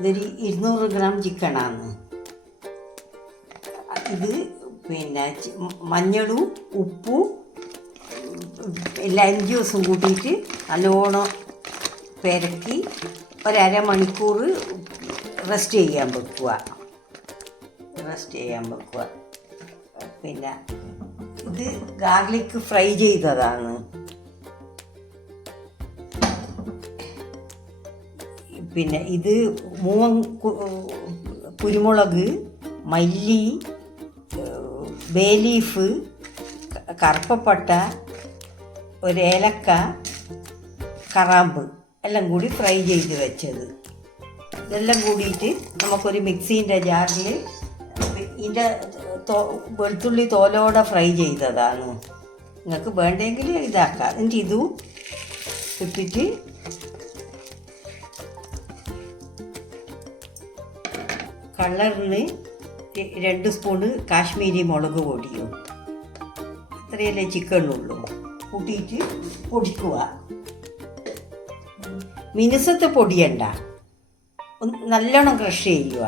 ഇതൊരു 200 ഗ്രാം ചിക്കനാണ്. ഇത് പിന്നെ മഞ്ഞളും ഉപ്പും ലൈം ജ്യൂസും കൂട്ടിയിട്ട് നല്ലോണം പെരക്കി ഒരമണിക്കൂർ റെസ്റ്റ് ചെയ്യാൻ വെക്കുക. പിന്നെ ഇത് ഗാർലിക് ഫ്രൈ ചെയ്തതാണ്. പിന്നെ ഇത് കുരുമുളക്, മല്ലി, ബേ ലീഫ്, കറുപ്പപ്പട്ട, ഒരേലക്ക, കറാമ്പ് എല്ലാം കൂടി ഫ്രൈ ചെയ്ത് വെച്ചത്. ഇതെല്ലാം കൂടിയിട്ട് നമുക്കൊരു മിക്സീൻ്റെ ജാറിൽ ഇതിൻ്റെ വെളുത്തുള്ളി തോലോടെ ഫ്രൈ ചെയ്തതാണ്. നിങ്ങൾക്ക് വേണ്ടെങ്കിൽ ഇതാക്കാം. എന്നിട്ട് ഇതും ഇട്ടിട്ട് കളറിന് 2 സ്പൂണ് കാശ്മീരി മുളക് പൊടിയും, അത്രയല്ലേ ചിക്കനുള്ളൂ, കൂട്ടിയിട്ട് പൊടിക്കുക. മിനുസത്തെ പൊടിയണ്ട, നല്ലോണം ക്രഷ് ചെയ്യുക.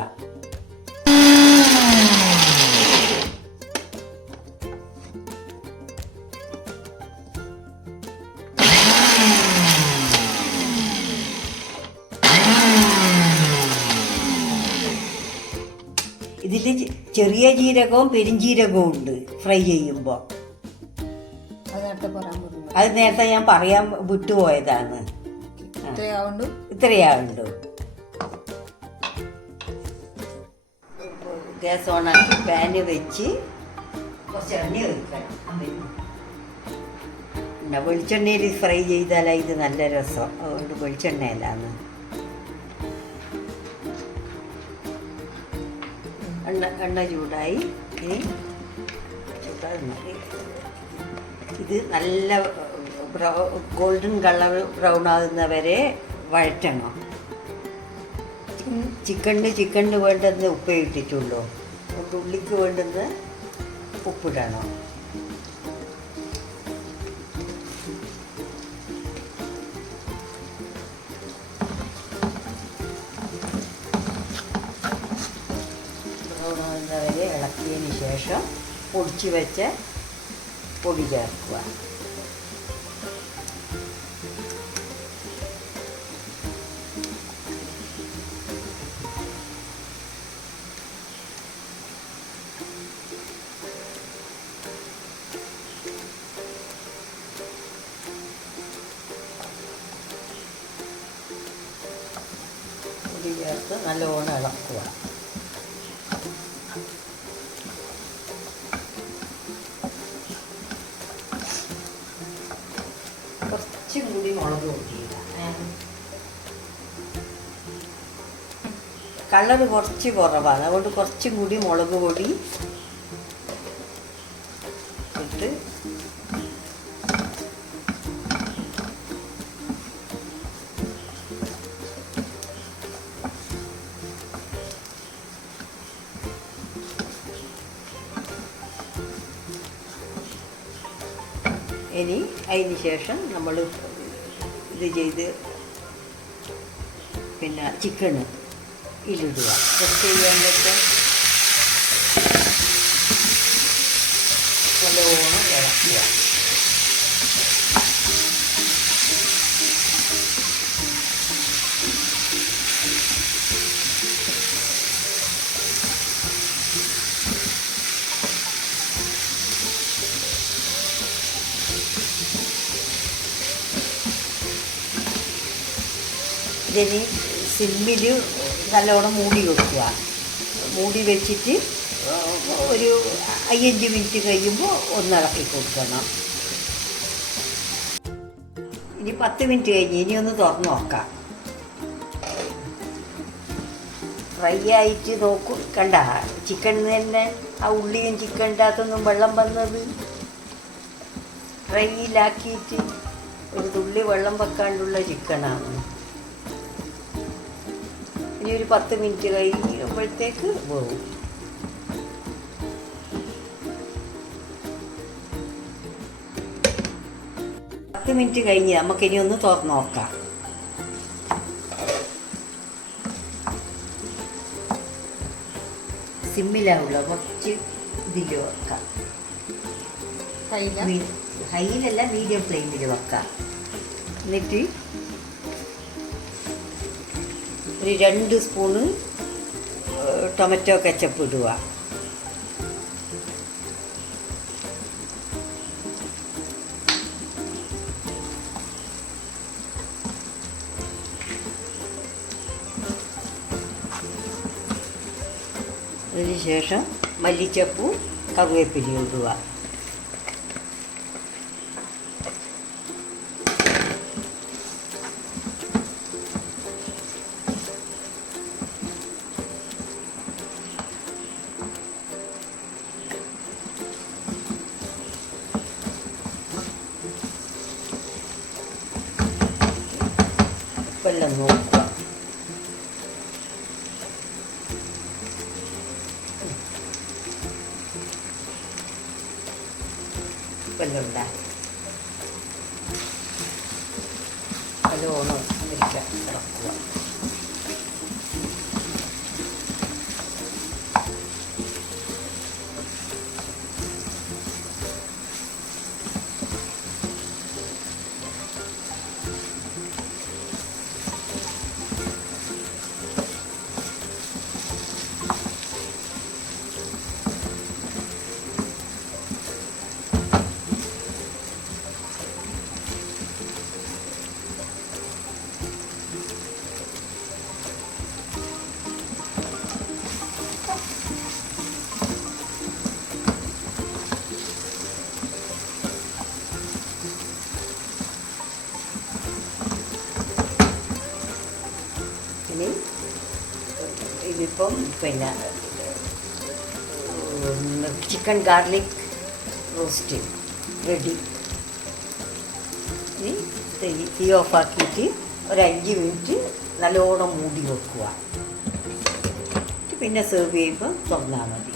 ഇതിൽ ചെറിയ ജീരകവും പെരിഞ്ജീരകവും ഉണ്ട് ഫ്രൈ ചെയ്യുമ്പോൾ. അത് നേരത്തെ ഞാൻ പറയാൻ വിട്ടുപോയതാണ്. ഇത്രയാവുണ്ട്. ഗ്യാസ് ഓണാക്കി പാന് വെച്ച് കുറച്ച് എണ്ണ ഒഴിക്കണം. പിന്നെ വെളിച്ചെണ്ണയിൽ ഫ്രൈ ചെയ്താലാണ് ഇത് നല്ല രസം. അതുകൊണ്ട് വെളിച്ചെണ്ണയിലാണ്. എണ്ണ ചൂടായി. ഇനി ഇത് നല്ല ഗോൾഡൻ കളർ ബ്രൗൺ ആകുന്നവരെ വഴറ്റണം. ചിക്കണിന് വേണ്ടുന്ന ഉപ്പേ ഇട്ടിട്ടുള്ളൂ. ഉള്ളിക്ക് വേണ്ടുന്ന ഉപ്പിടണം. ബ്രൗൺ ആകുന്നവരെ ഇളക്കിയതിന് ശേഷം പൊടിച്ച് വെച്ച പൊടി ചേർക്കുക. പൊടി ചേർത്ത് നല്ലോണം ഇളക്കുക. കുറച്ചും കൂടി മുളക് പൊടിയില്ല. കളറ് കുറച്ച് കുറവാണ്, അതുകൊണ്ട് കുറച്ചും കൂടി മുളക് പൊടി ഇട്ട് ഇനി അതിന് ശേഷം നമ്മൾ ഇത് ചെയ്ത് പിന്നെ ചിക്കന് ഇതിലിടുക. ടെസ്റ്റ് ചെയ്യാനൊക്കെ നല്ലോണം ഇളക്കുക. ഇതിന് സിമ്മിൽ നല്ലോണം മൂടി വെക്കുക. മൂടി വെച്ചിട്ട് ഒരു 5 മിനിറ്റ് കഴിയുമ്പോൾ ഒന്ന് ഇളക്കി കൊടുക്കണം. ഇനി 10 മിനിറ്റ് കഴിഞ്ഞ് ഇനി ഒന്ന് തുറന്ന് നോക്കാം. ഫ്രൈ ആയിട്ട് നോക്കൂ. കണ്ട ചിക്കനിൽ തന്നെ ആ ഉള്ളിയും ചിക്കൻ്റെ അകത്തൊന്നും വെള്ളം വന്നത് ഫ്രൈയിലാക്കിയിട്ട് ഒരു തുള്ളി വെള്ളം വെക്കാണ്ടുള്ള ചിക്കനാണ്. ഇനി ഒരു 10 മിനിറ്റ് കഴിയുമ്പോഴത്തേക്ക് പോകും. പത്ത് മിനിറ്റ് കഴിഞ്ഞ് നമുക്കിനി ഒന്ന് തുറന്ന് നോക്കാം. സിമ്മിലാവുള്ള കുറച്ച് ഇതിൽ വെക്കാം. ഹൈയിലല്ല, മീഡിയം ഫ്ലെയിമിൽ വെക്കാം. എന്നിട്ട് ഒരു 2 സ്പൂണ് ടൊമാറ്റോ കെച്ചപ്പ് ഇടുക. അതിനുശേഷം മല്ലിച്ചപ്പും കറിവേപ്പിലയും ഇടുക. ഉപ്പെല്ലാം നോക്കുക. ഉപ്പെല്ലാം ഉണ്ടാ നല്ലോണം ഇറക്കുക. ഇനി ഇതിപ്പം പിന്നെ ചിക്കൻ ഗാർലിക് റോസ്റ്റ് റെഡി. ഇനി തീ ഓഫാക്കിയിട്ട് ഒരു 5 മിനിറ്റ് നല്ലോണം മൂടി വെക്കുക. പിന്നെ സെർവ് ചെയ്യുമ്പോൾ തുറന്നാൽ മതി.